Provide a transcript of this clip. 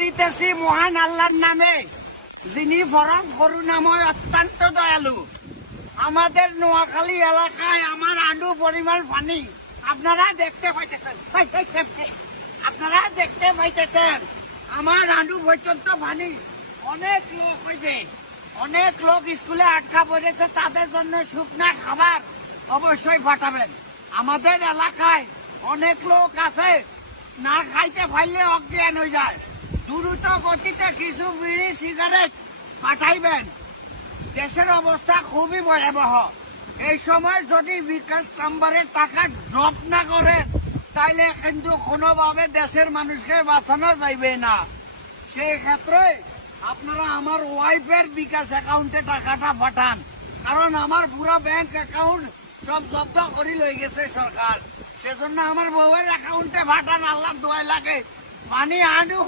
করিতেছি মহান আল্লাহর নামে, যিনি পরম করুণাময় অত্যন্ত দয়ালু। আমাদের নোয়াখালী এলাকায় আমার আডু পরিমাণ পানি আপনারা দেখতে পাইতেছেন, আপনারা দেখতে পাইতেছেন আমার আডু পর্যন্ত পানি। অনেক লোক হয়েছে, অনেক লোক স্কুলে আটকা পড়েছে, তাদের জন্য শুকনা খাবার অবশ্যই পাঠাবেন। আমাদের এলাকায় অনেক লোক আছে না খাইতে পারলে অজ্ঞান হয়ে যায়, দ্রুত গতিতে কিছু বিড়ি সিগারেট পাঠাইবেন। দেশের অবস্থা খুবই ভয়াবহ। এই সময় যদি বিকাশ নাম্বারের টাকা ড্রপ না করে তাইলে কিন্তু কোনোভাবে দেশের মানুষকে বাঁচানো যাইবে না। সেই ক্ষেত্রে আপনারা আমার ওয়াইফের বিকাশ অ্যাকাউন্টে টাকাটা পাঠান, কারণ আমার পুরো ব্যাংক অ্যাকাউন্ট সব জব্দ করে লই গেছে সরকার। সেজন্য আমার বউয়ের অ্যাকাউন্টে পাঠান, আল্লাহ দোয়া লাগে পানি আডু